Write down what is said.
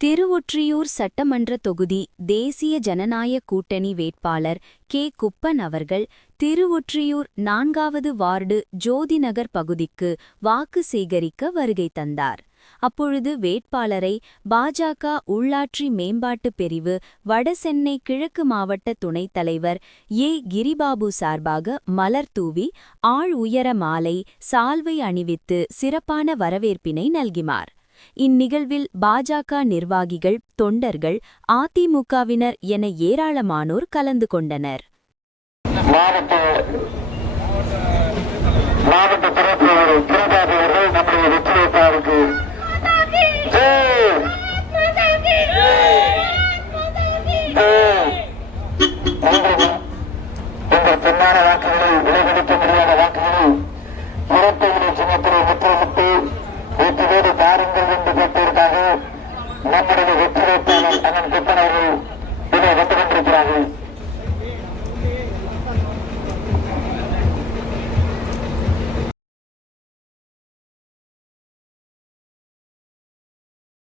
திருவொற்றியூர் சட்டமன்ற தொகுதி தேசிய ஜனநாயக கூட்டணி வேட்பாளர் கே. குப்பன் அவர்கள் திருவொற்றியூர் 4வது வார்டு ஜோதிநகர் பகுதிக்கு வாக்கு சேகரிக்க வருகை தந்தார். அப்பொழுது வேட்பாளரை பாஜக உள்ளாட்சி மேம்பாட்டு பிரிவு வடசென்னை கிழக்கு மாவட்ட துணைத் தலைவர் ஏ. கிரிபாபு சார்பாக மலர் தூவி ஆள் உயர மாலை சால்வை அணிவித்து சிறப்பான வரவேற்பினை நல்கினார். இந்நிகழ்வில் பாஜக நிர்வாகிகள், தொண்டர்கள், அதிமுகவினர் என ஏராளமானோர் கலந்து கொண்டனர். பாருங்கள் என்று கேட்டிருக்காங்க. நம்முடைய வெற்றி வேட்பாளர் அண்ணன் குப்பன் அவர்கள் இதை வந்து கொண்டிருக்கிறார்கள்.